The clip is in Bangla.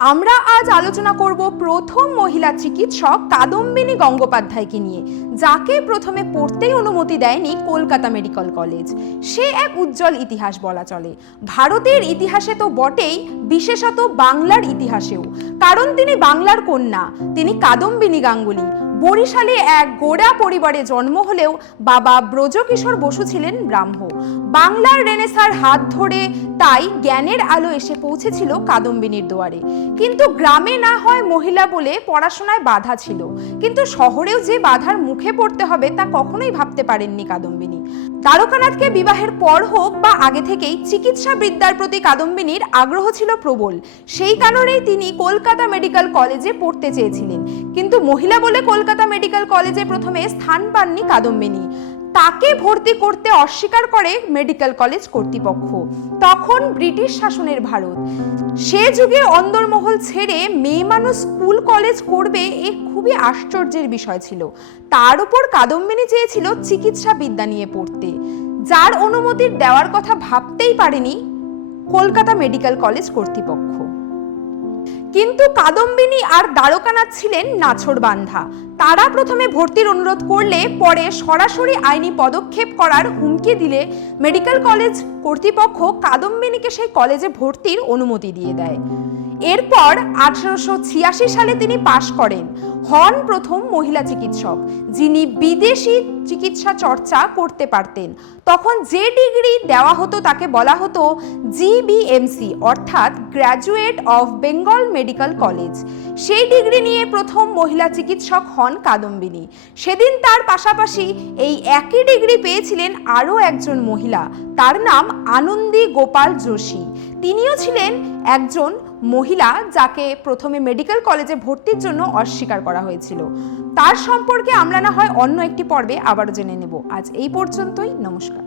আমরা আজ আলোচনা করব প্রথম মহিলা চিকিৎসক কাদম্বিনী গঙ্গোপাধ্যায়কে নিয়ে, যাকে প্রথমে পড়তেই অনুমতি দেয়নি কলকাতা মেডিকেল কলেজ। সে এক উজ্জ্বল ইতিহাস বলা চলে, ভারতের ইতিহাসে তো বটেই, বিশেষত বাংলার ইতিহাসেও। কারণ তিনি বাংলার কন্যা, তিনি কাদম্বিনী গাঙ্গুলি। বরিশালে এক গোড়া পরিবারে জন্ম হলেও বাবা ব্রজকিশোর বসু ছিলেন ব্রাহ্ম। বাংলার রেনেসাঁর হাত ধরে তাই জ্ঞানের আলো এসে পৌঁছেছিল কাদম্বিনীর দুয়ারে। কিন্তু গ্রামে না হয় মহিলা বলে পড়াশোনায় বাধা ছিল, কিন্তু শহরেও যে বাধার মুখে পড়তে হবে তা কখনোই ভাবতে পারেননি কাদম্বিনী। দ্বারকানাথকে বিবাহের পর হোক বা আগে থেকেই চিকিৎসা বিদ্যার প্রতি কাদম্বিনীর আগ্রহ ছিল প্রবল। সেই কারণেই তিনি কলকাতা মেডিকেল কলেজে পড়তে চেয়েছিলেন, কিন্তু মহিলা বলে কলকাতা মেডিকেল কলেজে প্রথমে স্থান পাননি কাদম্বিনী। তাকে ভর্তি করতে অস্বীকার করে মেডিকেল কলেজ কর্তৃপক্ষ। তখন ব্রিটিশ শাসনের ভারত, সে যুগে অন্দরমহল ছেড়ে মেয়ে মানুষ স্কুল কলেজ করবে এ খুবই আশ্চর্যের বিষয় ছিল। তার উপর কাদম্বিনী চেয়েছিল চিকিৎসা বিদ্যা নিয়ে পড়তে, যার অনুমতি দেওয়ার কথা ভাবতেই পারেনি কলকাতা মেডিকেল কলেজ কর্তৃপক্ষ। কিন্তু কাদম্বিনী আর দ্বারকানাথ ছিলেন নাছোড়বান্ধা। তারা প্রথমে ভর্তির অনুরোধ করলে পরে সরাসরি আইনি পদক্ষেপ করার হুমকি দিলে মেডিকেল কলেজ কর্তৃপক্ষ কাদম্বিনীকে সেই কলেজে ভর্তির অনুমতি দিয়ে দেয়। এরপর 1886 সালে তিনি পাশ করেন, হন প্রথম মহিলা চিকিৎসক যিনি বিদেশি চিকিৎসা চর্চা করতে পারতেন। তখন যে ডিগ্রি দেওয়া হতো তাকে বলা হতো GBMC, অর্থাৎ graduate of Bengal medical college. সেই ডিগ্রি নিয়ে প্রথম মহিলা চিকিৎসক হন কাদম্বিনী। সেদিন তার পাশাপাশি এই একই ডিগ্রি পেয়েছিলেন আরও একজন মহিলা, তার নাম আনন্দী গোপাল যোশী। তিনিও ছিলেন একজন মহিলা যাকে প্রথমে মেডিকেল কলেজে ভর্তির জন্য অস্বীকার করা হয়েছিল। তার সম্পর্কে আমরা না হয় অন্য একটি পর্বে আবারও জেনে নেব। আজ এই পর্যন্তই, নমস্কার।